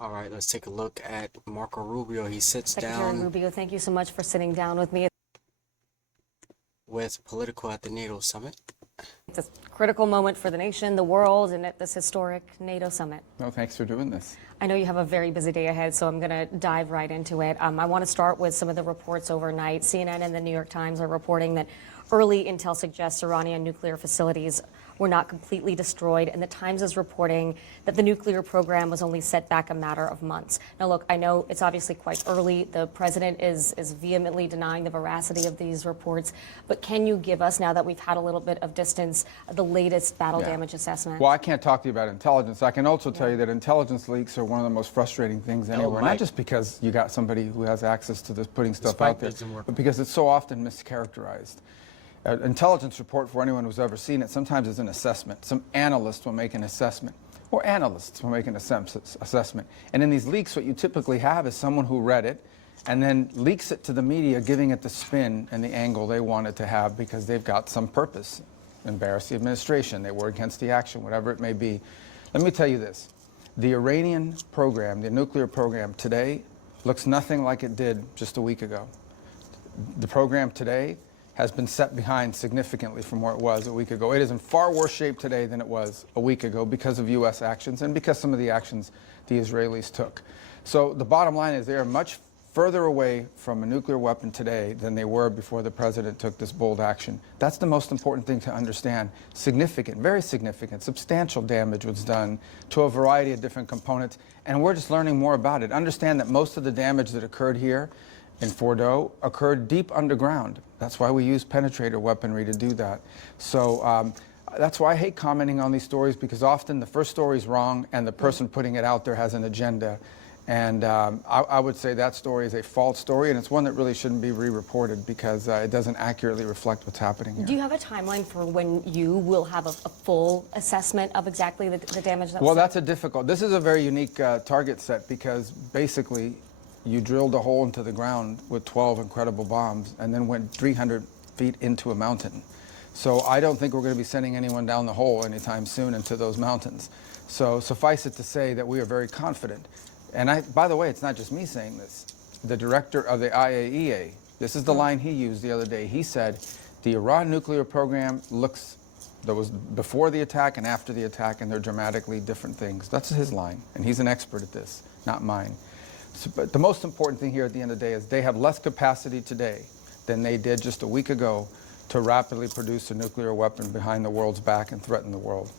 All right, let's take a look at Marco Rubio. He sits Secretary down Rubio, thank you so much for sitting down with me. with Politico at the NATO summit. It's a critical moment for the nation, the world, and at this historic NATO summit. No, thanks for doing this. I know you have a very busy day ahead, so I'm going to dive right into it. I want to start with some of the reports overnight. CNN and the New York Times are reporting that early intel suggests Iranian nuclear facilities were not completely destroyed, and the Times is reporting that the nuclear program was only set back a matter of months. Now, look, I know it's obviously quite early. The president is vehemently denying the veracity of these reports, but can you give us, now that we've had a little bit of distance, the latest battle damage assessment? Well, I can't talk to you about intelligence. I can also tell you that intelligence leaks are one of the most frustrating things anywhere. Not just because you got somebody who has access to this putting stuff out there, but because it's so often mischaracterized. An intelligence report, for anyone who's ever seen it, sometimes is an assessment. Some analyst will make an assessment, or analysts will make an assessment. And in these leaks, what you typically have is someone who read it and then leaks it to the media, giving it the spin and the angle they want it to have because they've got some purpose. Embarrass the administration, they were against the action, whatever it may be. Let me tell you this. The Iranian program, the nuclear program today, looks nothing like it did just a week ago. The program today has been set behind significantly from where it was a week ago. It is in far worse shape today than it was a week ago because of U.S. actions and because some of the actions the Israelis took. So the bottom line is they are much further away from a nuclear weapon today than they were before the president took this bold action. That's the most important thing to understand. Significant, very significant, substantial damage was done to a variety of different components, and we're just learning more about it. Understand that most of the damage that occurred here in Fordo occurred deep underground. That's why we use penetrator weaponry to do that. So that's why I hate commenting on these stories, because often the first story is wrong and the person putting it out there has an agenda. And I would say that story is a false story, and it's one that really shouldn't be re-reported because it doesn't accurately reflect what's happening here. Do you have a timeline for when you will have a full assessment of exactly the damage that was Well, that's a difficult. This is a very unique target set because basically you drilled a hole into the ground with 12 incredible bombs and then went 300 feet into a mountain. So I don't think we're going to be sending anyone down the hole anytime soon into those mountains. So suffice it to say that we are very confident. And by the way, it's not just me saying this. The director of the IAEA, this is the line he used the other day. He said, the Iran nuclear program looks, there was before the attack and after the attack, and they're dramatically different things. That's his line, and he's an expert at this, not mine. So, but the most important thing here at the end of the day is they have less capacity today than they did just a week ago to rapidly produce a nuclear weapon behind the world's back and threaten the world.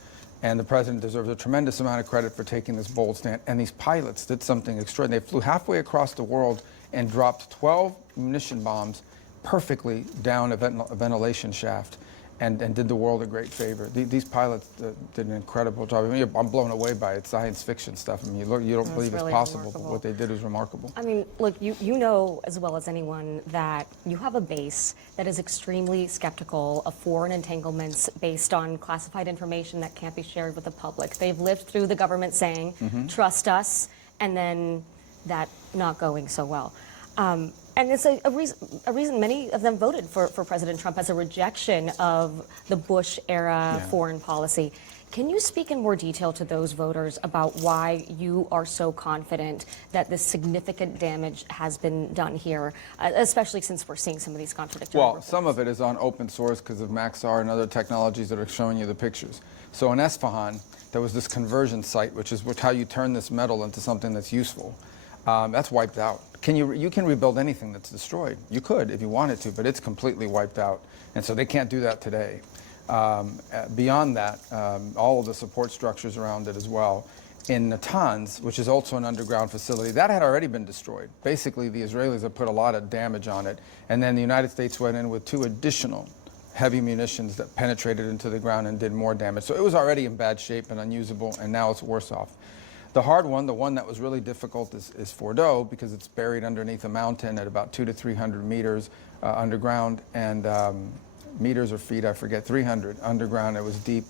And the president deserves a tremendous amount of credit for taking this bold stand. And these pilots did something extraordinary. They flew halfway across the world and dropped 12 munition bombs perfectly down a ventilation shaft and did the world a great favor. These pilots did an incredible job. I mean, I'm blown away by it. Science fiction stuff. I mean, you don't believe really it's possible, remarkable. but what they did was remarkable. I mean, look, you know as well as anyone that you have a base that is extremely skeptical of foreign entanglements based on classified information that can't be shared with the public. They've lived through the government saying, trust us, and then that not going so well. And it's a reason many of them voted for President Trump as a rejection of the Bush-era foreign policy. Can you speak in more detail to those voters about why you are so confident that this significant damage has been done here, especially since we're seeing some of these contradictory reports? Some of it is on open source because of Maxar and other technologies that are showing you the pictures. So in Esfahan, there was this conversion site, which is how you turn this metal into something that's useful. That's wiped out. You can rebuild anything that's destroyed. You could if you wanted to, but it's completely wiped out. And so they can't do that today. Beyond that, all of the support structures around it as well. In Natanz, which is also an underground facility, that had already been destroyed. Basically, the Israelis have put a lot of damage on it. And then the United States went in with 2 additional heavy munitions that penetrated into the ground and did more damage. So it was already in bad shape and unusable, and now it's worse off. The hard one, the one that was really difficult, is Fordo, because it's buried underneath a mountain at about 200 to 300 meters underground, and meters or feet, I forget, 300 underground. It was deep.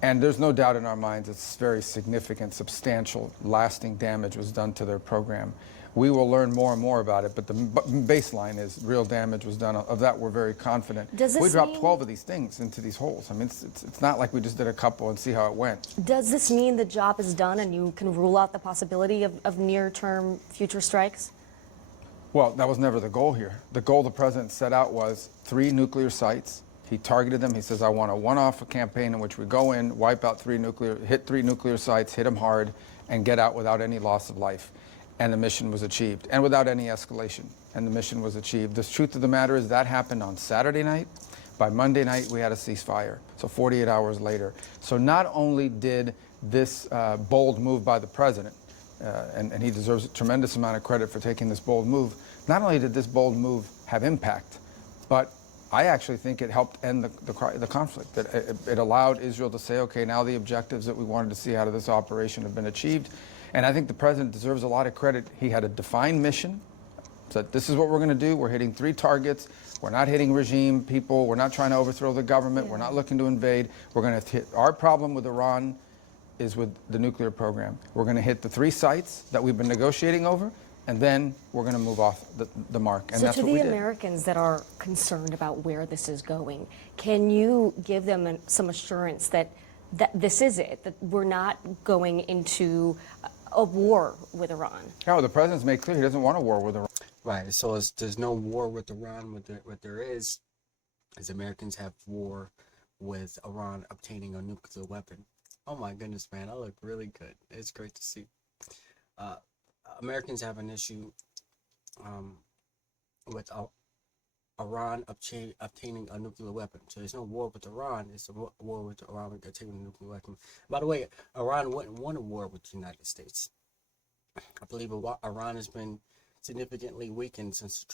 And there's no doubt in our minds it's very significant, substantial, lasting damage was done to their program. We will learn more and more about it, but the baseline is real damage was done. Of that, we're very confident. Does this we dropped mean 12 of these things into these holes. I mean, it's not like we just did a couple and see how it went. Does this mean the job is done and you can rule out the possibility of near-term future strikes? Well, that was never the goal here. The goal the president set out was 3 nuclear sites. He targeted them. He says, I want a one-off campaign in which we go in, wipe out hit 3 nuclear sites, hit them hard, and get out without any loss of life. And the mission was achieved, and without any escalation. And the mission was achieved. The truth of the matter is that happened on Saturday night. By Monday night, we had a ceasefire, so 48 hours later. So not only did this bold move by the president, and he deserves a tremendous amount of credit for taking this bold move, not only did this bold move have impact, but I actually think it helped end the conflict. It allowed Israel to say, okay, now the objectives that we wanted to see out of this operation have been achieved. And I think the president deserves a lot of credit. He had a defined mission. Said, this is what we're going to do. We're hitting 3 targets. We're not hitting regime people. We're not trying to overthrow the government. We're not looking to invade. We're going to hit. Our problem with Iran is with the nuclear program. We're going to hit the 3 sites that we've been negotiating over, and then we're going to move off the mark. And so that's to what we the did. Americans that are concerned about where this is going, can you give them some assurance that this is it, that we're not going into a war with Iran? No, the president's made clear he doesn't want a war with Iran. Right. So there's no war with Iran. What there is Americans have war with Iran obtaining a nuclear weapon. Oh my goodness, man, I look really good. It's great to see. Americans have an issue with Iran obtaining a nuclear weapon. So there's no war with Iran. It's a war with Iran obtaining a nuclear weapon. By the way, Iran wouldn't want a war with the United States. I believe Iran has been significantly weakened since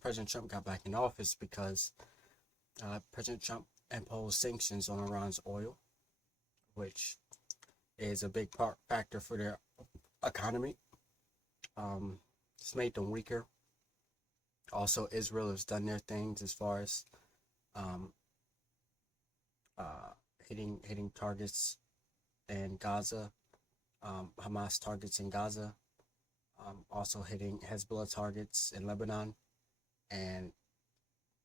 President Trump got back in office, because President Trump imposed sanctions on Iran's oil, which is a big factor for their economy. It's made them weaker. Also, Israel has done their things as far as hitting targets in Gaza, Hamas targets in Gaza, also hitting Hezbollah targets in Lebanon, and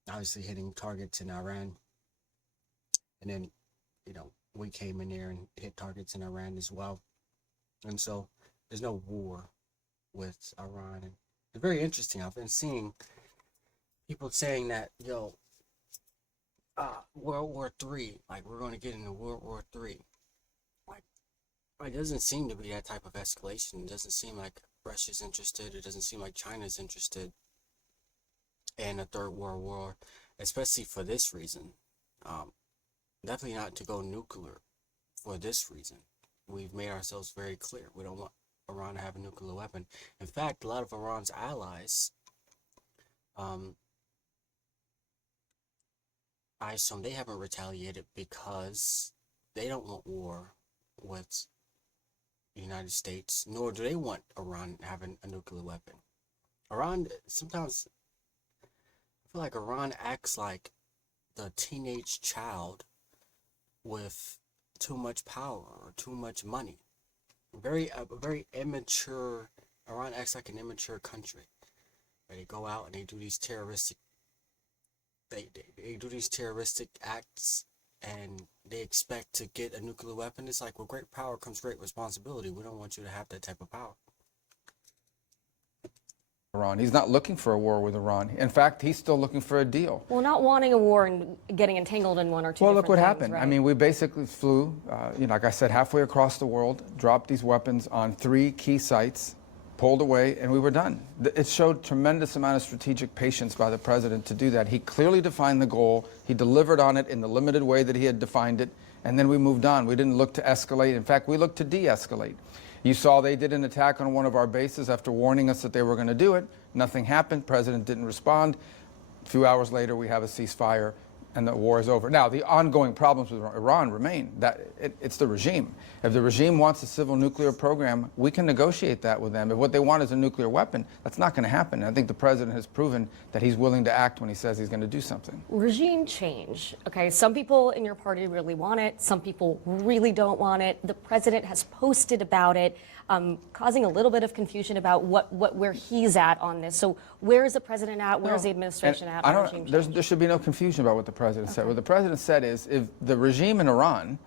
obviously hitting targets in Iran. And then, we came in there and hit targets in Iran as well. And so there's no war with Iran. And it's very interesting. I've been seeing people saying that, World War III, like we're going to get into World War III. Like, it doesn't seem to be that type of escalation. It doesn't seem like Russia's interested. It doesn't seem like China's interested in a third world war, especially for this reason. Definitely not to go nuclear for this reason. We've made ourselves very clear. We don't want Iran to have a nuclear weapon. In fact, a lot of Iran's allies, I assume they haven't retaliated because they don't want war with the United States, nor do they want Iran having a nuclear weapon. Iran, sometimes I feel like Iran acts like the teenage child with too much power or too much money. Very immature. Iran acts like an immature country. They go out and they do these terroristic. They do these terroristic acts, and they expect to get a nuclear weapon. It's like, with great power comes great responsibility. We don't want you to have that type of power. Iran. He's not looking for a war with Iran. In fact, he's still looking for a deal. Well, not wanting a war and getting entangled in one or two. Well, look what things, happened. right? I mean, we basically flew, like I said, halfway across the world, dropped these weapons on 3 key sites, pulled away, and we were done. It showed tremendous amount of strategic patience by the president to do that. He clearly defined the goal. He delivered on it in the limited way that he had defined it, and then we moved on. We didn't look to escalate. In fact, we looked to de-escalate. You saw they did an attack on one of our bases after warning us that they were going to do it. Nothing happened. President didn't respond. A few hours later, we have a ceasefire. and the war is over. Now, the ongoing problems with Iran remain. It's the regime. If the regime wants a civil nuclear program, we can negotiate that with them. If what they want is a nuclear weapon, that's not going to happen. And I think the president has proven that he's willing to act when he says he's going to do something. Regime change. Okay, some people in your party really want it. Some people really don't want it. The president has posted about it, causing a little bit of confusion about where he's at on this. So where is the president at? Where is the administration at on regime change? There should be no confusion about what the president said. What the president said is, if the regime in Iran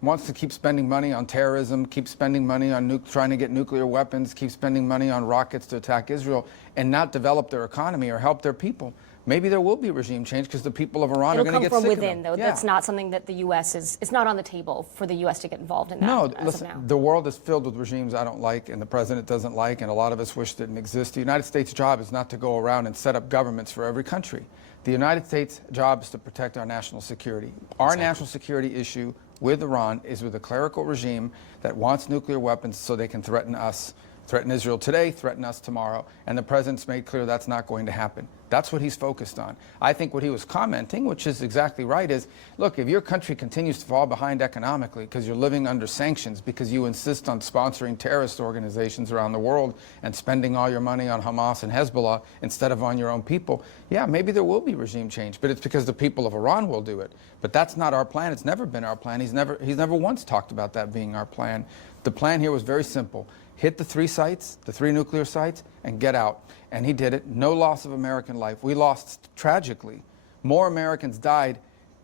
wants to keep spending money on terrorism, keep spending money on trying to get nuclear weapons, keep spending money on rockets to attack Israel, and not develop their economy or help their people, maybe there will be regime change because the people of Iran are going to get sick of them. It'll come from within, though. Yeah. That's not something that the U.S. it's not on the table for the U.S. to get involved in that. No, listen, the world is filled with regimes I don't like and the president doesn't like, and a lot of us wish didn't exist. The United States' job is not to go around and set up governments for every country. The United States' job is to protect our national security. Our national security issue with Iran is with a clerical regime that wants nuclear weapons so they can threaten us, threaten Israel today, threaten us tomorrow, and the president's made clear that's not going to happen. That's what he's focused on. I think what he was commenting, which is exactly right, is, look, if your country continues to fall behind economically because you're living under sanctions, because you insist on sponsoring terrorist organizations around the world and spending all your money on Hamas and Hezbollah instead of on your own people, yeah, maybe there will be regime change, but it's because the people of Iran will do it. But that's not our plan. It's never been our plan. He's never once talked about that being our plan. The plan here was very simple. Hit the 3 sites, the 3 nuclear sites, and get out. And he did it. No loss of American life. We lost, tragically, more Americans died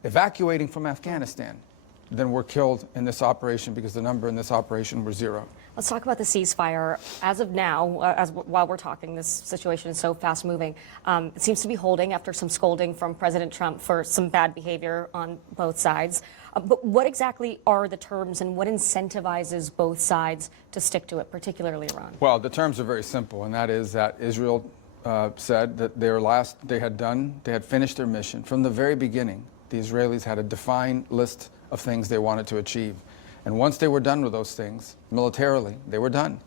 evacuating from Afghanistan than were killed in this operation, because the number in this operation were 0. Let's talk about the ceasefire. As of now, while we're talking, this situation is so fast-moving. It seems to be holding after some scolding from President Trump for some bad behavior on both sides. But what exactly are the terms, and what incentivizes both sides to stick to it, particularly Iran? Well, the terms are very simple, and that is that Israel said that they had finished their mission. From the very beginning, the Israelis had a defined list of things they wanted to achieve. And once they were done with those things, militarily, they were done.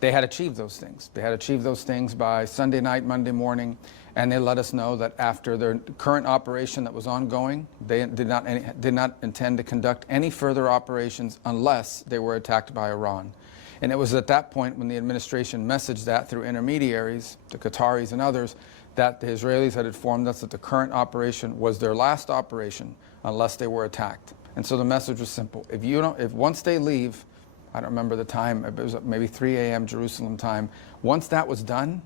They had achieved those things. They had achieved those things by Sunday night, Monday morning, and they let us know that after their current operation that was ongoing, they did not intend to conduct any further operations unless they were attacked by Iran. And it was at that point, when the administration messaged that through intermediaries, the Qataris and others, that the Israelis had informed us that the current operation was their last operation unless they were attacked. And so the message was simple. If once they leave, I don't remember the time, it was maybe 3 a.m. Jerusalem time, once that was done,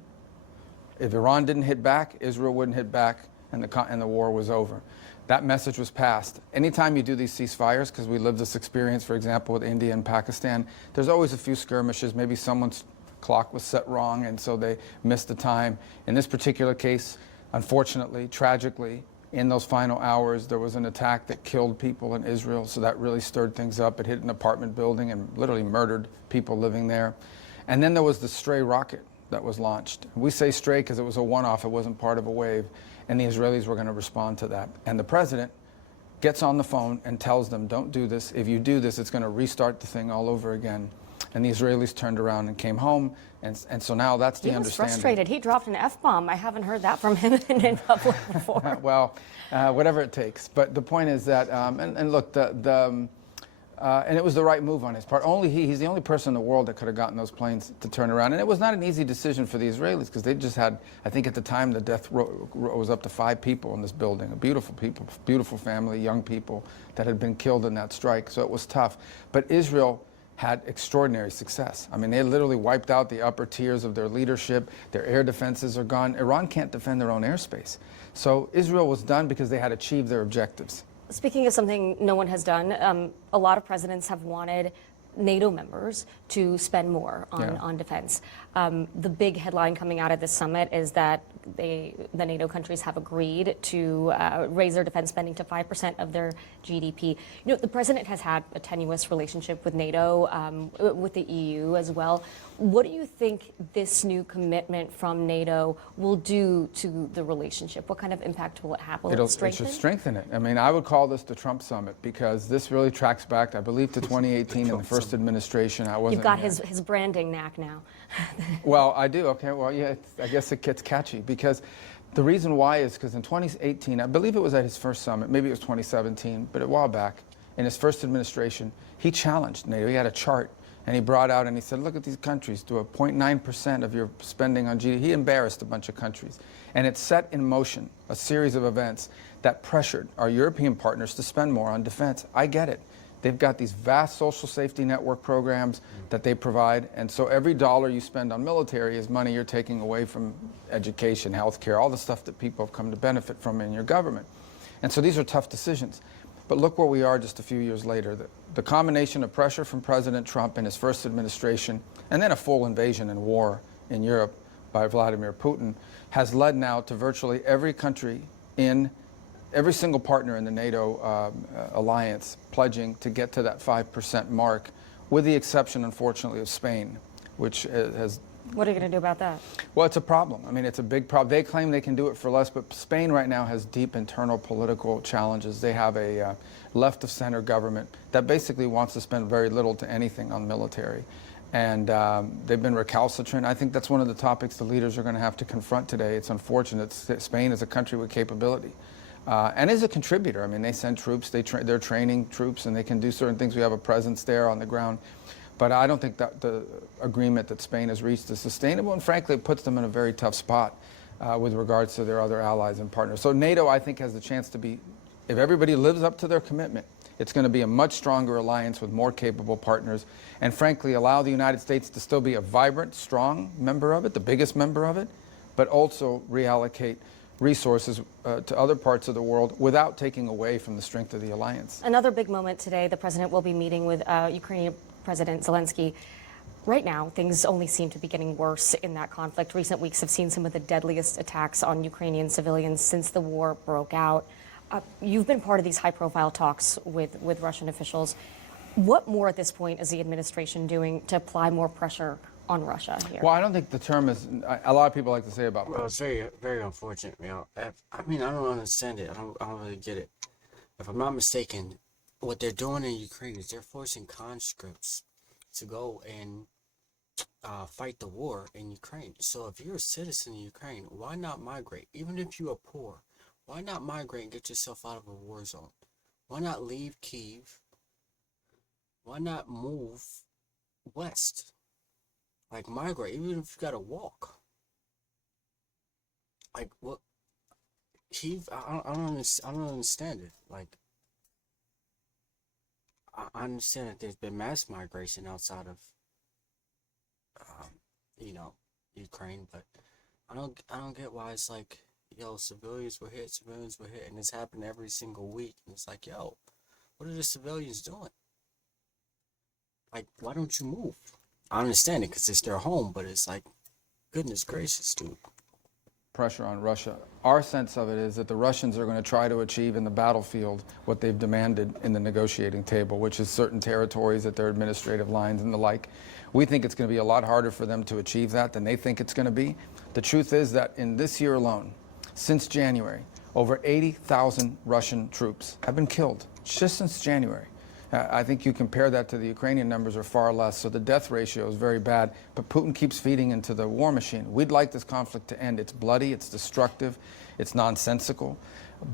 if Iran didn't hit back, Israel wouldn't hit back, and the war was over. That message was passed. Anytime you do these ceasefires, because we lived this experience, for example, with India and Pakistan, there's always a few skirmishes. Maybe someone's clock was set wrong, and so they missed the time. In this particular case, unfortunately, tragically, in those final hours, there was an attack that killed people in Israel, so that really stirred things up. It hit an apartment building and literally murdered people living there. And then there was the stray rocket that was launched. We say stray because it was a one-off, it wasn't part of a wave, and the Israelis were going to respond to that. And the president gets on the phone and tells them, don't do this. If you do this, it's going to restart the thing all over again. And the Israelis turned around and came home, and so now that's the understanding. He was frustrated. He dropped an F-bomb. I haven't heard that from him in public before. Well, whatever it takes. But the point is that, and look, and it was the right move on his part. He's the only person in the world that could have gotten those planes to turn around. And it was not an easy decision for the Israelis, because they just had, I think at the time, the death was up to 5 people in this building. Beautiful people, beautiful family, young people that had been killed in that strike. So it was tough. But Israel had extraordinary success. I mean, they literally wiped out the upper tiers of their leadership. Their air defenses are gone. Iran can't defend their own airspace. So Israel was done because they had achieved their objectives. Speaking of something no one has done, a lot of presidents have wanted NATO members to spend more on defense. The big headline coming out of this summit is that the NATO countries have agreed to raise their defense spending to 5% of their GDP. You know, the president has had a tenuous relationship with NATO, with the EU as well. What do you think this new commitment from NATO will do to the relationship? What kind of impact will it have? Will it strengthen? It should strengthen it. I mean, I would call this the Trump summit, because this really tracks back, I believe, to 2018 in the first administration. You've got his branding knack now. Well, I do. Okay. Well, yeah. I guess it gets catchy, because The reason why is because in 2018, I believe it was at his first summit, maybe it was 2017, but a while back, in his first administration, he challenged NATO. He had a chart, and he brought out and he said, look at these countries, do a 0.9% of your spending on GDP. He embarrassed a bunch of countries. And it set in motion a series of events that pressured our European partners to spend more on defense. I get it. They've got these vast social safety network programs that they provide, and so every dollar you spend on military is money you're taking away from education, healthcare, all the stuff that people have come to benefit from in your government. And so these are tough decisions. But look where we are just a few years later. The combination of pressure from President Trump in his first administration, and then a full invasion and war in Europe by Vladimir Putin, has led now to virtually every country every single partner in the NATO alliance pledging to get to that 5% mark, with the exception, unfortunately, of Spain, which has... What are you going to do about that? Well, it's a problem. I mean, it's a big problem. They claim they can do it for less, but Spain right now has deep internal political challenges. They have a left-of-center government that basically wants to spend very little to anything on military. And they've been recalcitrant. I think that's one of the topics the leaders are going to have to confront today. It's unfortunate. Spain is a country with capability. And is a contributor. I mean, they send troops, they're training troops, and they can do certain things. We have a presence there on the ground. But I don't think that the agreement that Spain has reached is sustainable, and frankly, it puts them in a very tough spot with regards to their other allies and partners. So NATO, I think, has the chance to be, if everybody lives up to their commitment, it's going to be a much stronger alliance with more capable partners, and frankly, allow the United States to still be a vibrant, strong member of it, the biggest member of it, but also reallocate resources to other parts of the world without taking away from the strength of the alliance. Another big moment today, the president will be meeting with Ukrainian President Zelensky. Right now, things only seem to be getting worse in that conflict. Recent weeks have seen some of the deadliest attacks on Ukrainian civilians since the war broke out. You've been part of these high-profile talks with Russian officials. What more at this point is the administration doing to apply more pressure on Russia here? Well, I don't think the term is, a lot of people like to say about... Well, it's very, very unfortunate, you know. I mean, I don't understand it. I don't really get it. If I'm not mistaken, what they're doing in Ukraine is they're forcing conscripts to go and fight the war in Ukraine. So if you're a citizen in Ukraine, why not migrate? Even if you are poor, why not migrate and get yourself out of a war zone? Why not leave Kyiv? Why not move west? Like, migrate, even if you gotta walk. Like, what? I don't understand it. Like, I understand that there's been mass migration outside of, you know, Ukraine, but I don't get why it's like, yo, civilians were hit, and it's happened every single week, and it's like, yo, what are the civilians doing? Like, why don't you move? I understand it because it's their home, but it's like, goodness gracious, dude. Pressure on Russia. Our sense of it is that the Russians are going to try to achieve in the battlefield what they've demanded in the negotiating table, which is certain territories at their administrative lines and the like. We think it's going to be a lot harder for them to achieve that than they think it's going to be. The truth is that in this year alone, since January, over 80,000 Russian troops have been killed just since January. I think you compare that to the Ukrainian numbers are far less, so the death ratio is very bad, but Putin keeps feeding into the war machine. We'd like this conflict to end. It's bloody, it's destructive, it's nonsensical,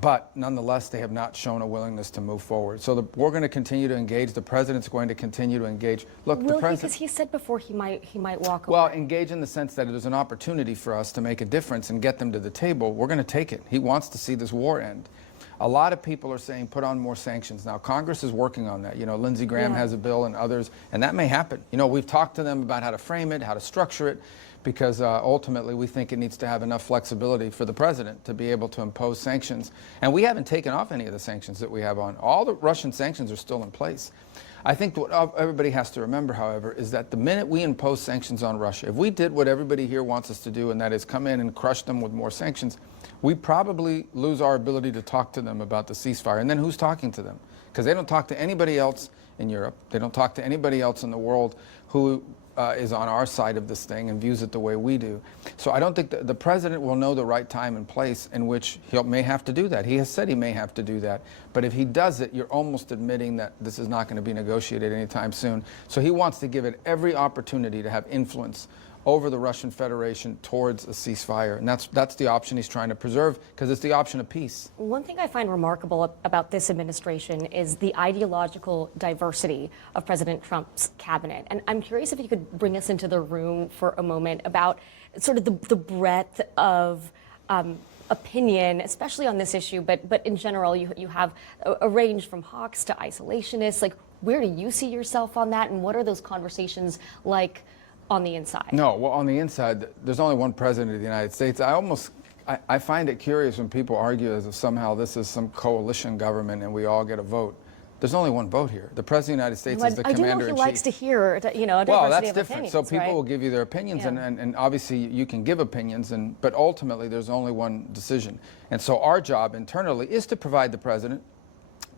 but nonetheless, they have not shown a willingness to move forward. So we're going to continue to engage. The president's going to continue to engage. Look, Will he? Because he said before he might walk away. Well, engage in the sense that there's an opportunity for us to make a difference and get them to the table. We're going to take it. He wants to see this war end. A lot of people are saying put on more sanctions. Now, Congress is working on that. You know, Lindsey Graham has a bill and others, and that may happen. You know, we've talked to them about how to frame it, how to structure it, because ultimately we think it needs to have enough flexibility for the president to be able to impose sanctions. And we haven't taken off any of the sanctions that we have on. All the Russian sanctions are still in place. I think what everybody has to remember, however, is that the minute we impose sanctions on Russia, if we did what everybody here wants us to do, and that is come in and crush them with more sanctions, we probably lose our ability to talk to them about the ceasefire. And then who's talking to them? Because they don't talk to anybody else in Europe. They don't talk to anybody else in the world who is on our side of this thing and views it the way we do. So I don't think the president will know the right time and place in which he may have to do that. He has said he may have to do that. But if he does it, you're almost admitting that this is not going to be negotiated anytime soon. So he wants to give it every opportunity to have influence over the Russian Federation towards a ceasefire. And that's the option he's trying to preserve, because it's the option of peace. One thing I find remarkable about this administration is the ideological diversity of President Trump's cabinet. And I'm curious if you could bring us into the room for a moment about sort of the breadth of opinion, especially on this issue, but in general, you have a range from hawks to isolationists. Like, where do you see yourself on that, and what are those conversations like on the inside? No, well, on the inside, there's only one president of the United States. I find it curious when people argue as if somehow this is some coalition government and we all get a vote. There's only one vote here. The President of the United States is the commander-in-chief. I do know he likes to hear, a diversity well, that's of different. opinions, So people right? will give you their opinions, Yeah. and obviously you can give opinions, but ultimately there's only one decision. And so our job internally is to provide the President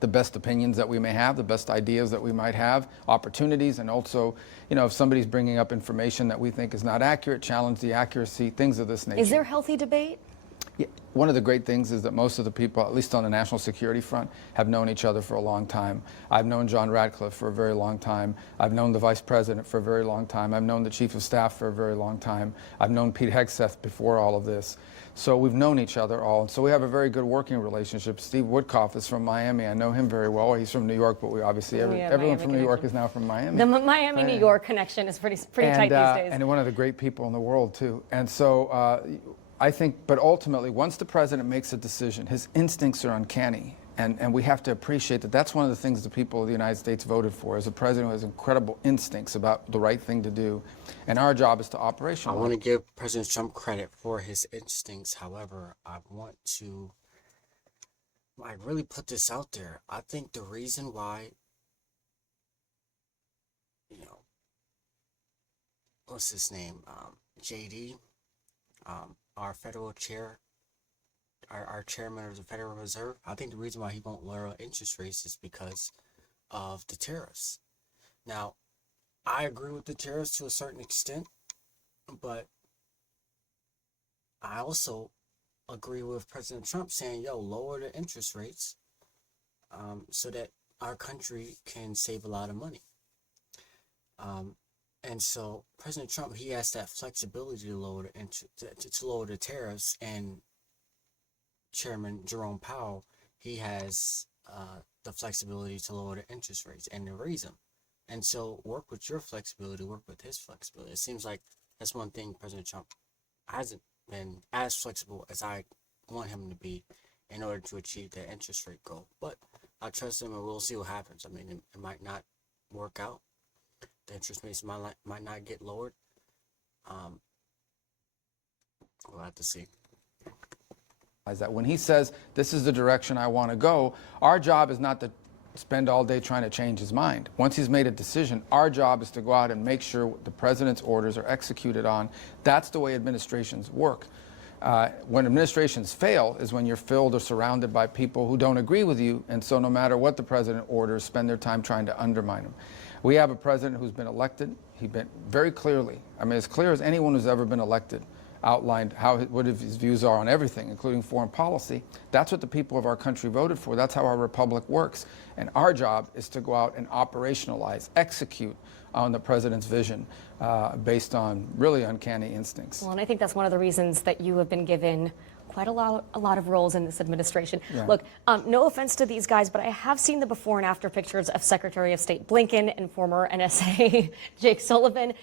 the best opinions that we may have, the best ideas that we might have, opportunities, and also, if somebody's bringing up information that we think is not accurate, challenge the accuracy, things of this nature. Is there healthy debate? Yeah. One of the great things is that most of the people, at least on the national security front, have known each other for a long time. I've known John Radcliffe for a very long time. I've known the Vice President for a very long time. I've known the Chief of Staff for a very long time. I've known Pete Hegseth before all of this. So we've known each other all, and so we have a very good working relationship. Steve Woodcoff is from Miami. I know him very well. He's from New York, but we obviously, everyone from New York is now from Miami. The Miami-New York connection is pretty tight these days. And one of the great people in the world, too. And so I think, but ultimately, once the president makes a decision, his instincts are uncanny. And we have to appreciate that that's one of the things the people of the United States voted for, is a president who has incredible instincts about the right thing to do. And our job is to operationalize. I want to give President Trump credit for his instincts. However, I really put this out there. I think the reason why, what's his name? JD, our federal chair, our chairman of the Federal Reserve, I think the reason why he won't lower interest rates is because of the tariffs. Now, I agree with the tariffs to a certain extent, but I also agree with President Trump saying, lower the interest rates so that our country can save a lot of money. And so President Trump, he has that flexibility to lower the tariffs, and Chairman Jerome Powell, he has the flexibility to lower the interest rates and to raise them. And so work with your flexibility, work with his flexibility. It seems like that's one thing President Trump hasn't been as flexible as I want him to be in order to achieve that interest rate goal. But I trust him, and we'll see what happens. I mean, it might not work out. The interest rates might not get lowered. We'll have to see. That when he says, this is the direction I want to go, our job is not to spend all day trying to change his mind. Once he's made a decision, our job is to go out and make sure the president's orders are executed on. That's the way administrations work. When administrations fail is when you're filled or surrounded by people who don't agree with you, and so no matter what the president orders, spend their time trying to undermine him. We have a president who's been elected. He's been very clearly, as clear as anyone who's ever been elected, outlined what his views are on everything, including foreign policy. That's what the people of our country voted for. That's how our republic works. And our job is to go out and operationalize, execute on the president's vision based on really uncanny instincts. Well, and I think that's one of the reasons that you have been given quite a lot of roles in this administration. Yeah. Look, no offense to these guys, but I have seen the before and after pictures of Secretary of State Blinken and former NSA Jake Sullivan.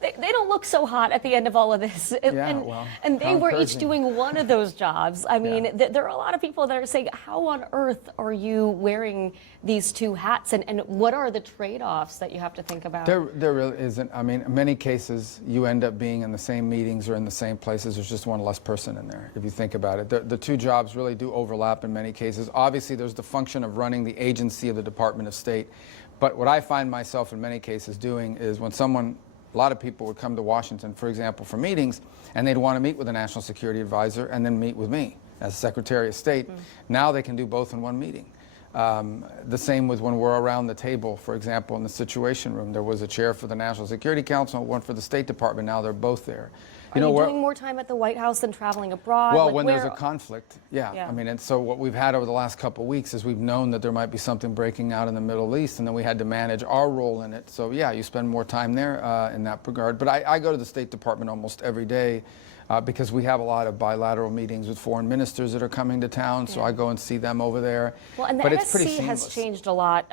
They don't look so hot at the end of all of this. And they were each doing one of those jobs. I mean, there are a lot of people that are saying, how on earth are you wearing these two hats? And what are the trade-offs that you have to think about? There really isn't. I mean, in many cases, you end up being in the same meetings or in the same places. There's just one less person in there, if you think about it. The two jobs really do overlap in many cases. Obviously, there's the function of running the agency of the Department of State. But what I find myself in many cases doing is when a lot of people would come to Washington, for example, for meetings, and they'd want to meet with a national security advisor and then meet with me as Secretary of State. Now they can do both in one meeting. The same with when we're around the table, for example, in the Situation Room. There was a chair for the National Security Council, one for the State Department. Now they're both there. Are you doing more time at the White House than traveling abroad? Well, Like, when where- there's a conflict, yeah. Yeah. I mean, and so what we've had over the last couple of weeks is we've known that there might be something breaking out in the Middle East, and then we had to manage our role in it. So yeah, you spend more time there in that regard. But I go to the State Department almost every day because we have a lot of bilateral meetings with foreign ministers that are coming to town. So I go and see them over there. Well, and the but it's pretty NSC has seamless. changed a lot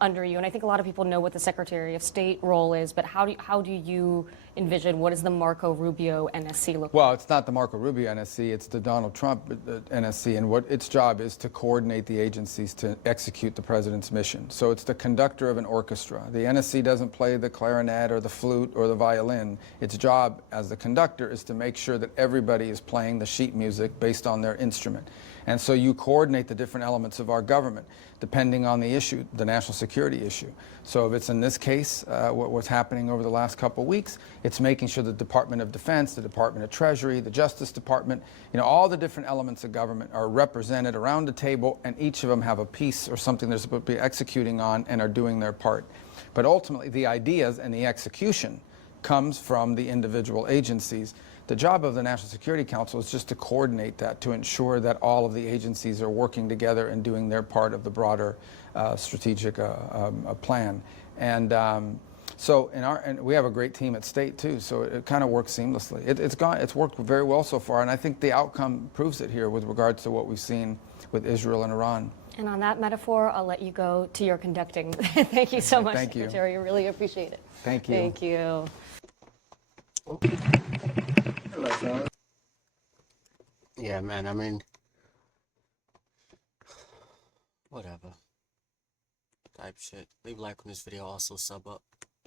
under you, and I think a lot of people know what the Secretary of State role is, but how do you envision, what does the Marco Rubio NSC look like? Well, it's not the Marco Rubio NSC, it's the Donald Trump NSC, and what its job is to coordinate the agencies to execute the president's mission. So it's the conductor of an orchestra. The NSC doesn't play the clarinet or the flute or the violin. Its job as the conductor is to make sure that everybody is playing the sheet music based on their instrument. And so you coordinate the different elements of our government depending on the issue, the national security issue. So if it's in this case, what's happening over the last couple of weeks, it's making sure the Department of Defense, the Department of Treasury, the Justice Department, all the different elements of government are represented around a table, and each of them have a piece or something they're supposed to be executing on and are doing their part. But ultimately, the ideas and the execution comes from the individual agencies. The job of the National Security Council is just to coordinate that, to ensure that all of the agencies are working together and doing their part of the broader strategic plan. And and we have a great team at State too, so it kind of works seamlessly. It's worked very well so far, and I think the outcome proves it here with regards to what we've seen with Israel and Iran. And on that metaphor, I'll let you go to your conducting. Thank you so much, Thank you. Secretary. I really appreciate it. Thank you. Thank you. Yeah, man, I mean, whatever. Type shit. Leave a like on this video, also sub up.